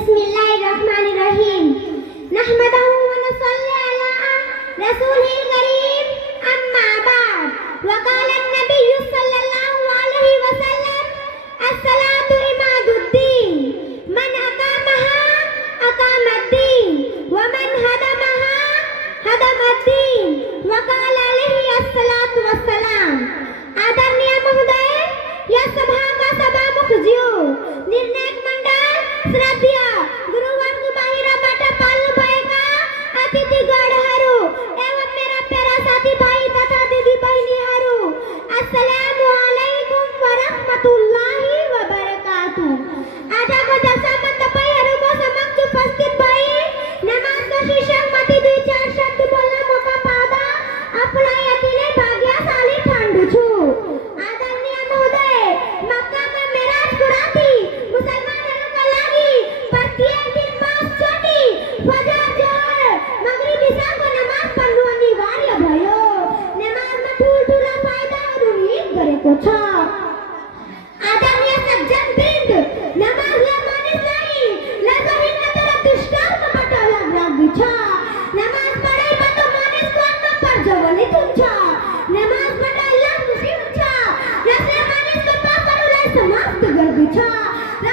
बिस्मिल्लाहिर्रहमानिर्रहीम नहमदहु व नसल्ली अला रसूलिल करीम अम्मा बाद वक़ाल अन्नबिय्यु सल्लल्लाहु अलैहि वसल्लम अस्सलातु इमादुद्दीन मन अकामहा अकामद्दीन व मन हदमहा हदमद्दीन वक़ाल अलैहि अस्सलातु वस्सलाम। आदरणीय महोदय, या सभा का सभामुखज्यो, निर्णायक मंडळ, श्रद्धेय गुरुवर्ग बाहिर पाल्नु भएका अतिथिगणहरू एवं मेरा प्यारा साथीभाइ तथा दिदीबहिनीहरू, अस्सलामु अलैकुम वरहमतुल्लाहि वबरकातुह। आजको जलसामा तपाईहरुको समक्ष उपस्थित भई नमाजको शीर्षकमाथि दुई चार शब्द बोल्न मौका पाउँदा आफूलाई अति नै भाग्यशाली ठान्छु छु। आदरणीय महोदय, मक्कामा मेराजको राति मुसलमानहरूका लागि प्रत्येक दिन 5 चोटि फजर, जोहर, मग्रिब, इशाको नमाज पढ्नु अनिवार्य भयो। नमाजमा ठूला फाइदाहरू उल्लेख गरेको छ। आदरणीय सज्जनवृन्द, नमाजले मानिसलाई लजहिन तर दुष्कर्मबाट अलग राख्दछ। नमाज पढेबाट मानिसको आत्मा प्रज्वलित हुन्छ। नमाजबाट अल्लाह खुसी हुन्छ, जसले मानिसको पापहरूलाई समाप्त गर्दछ र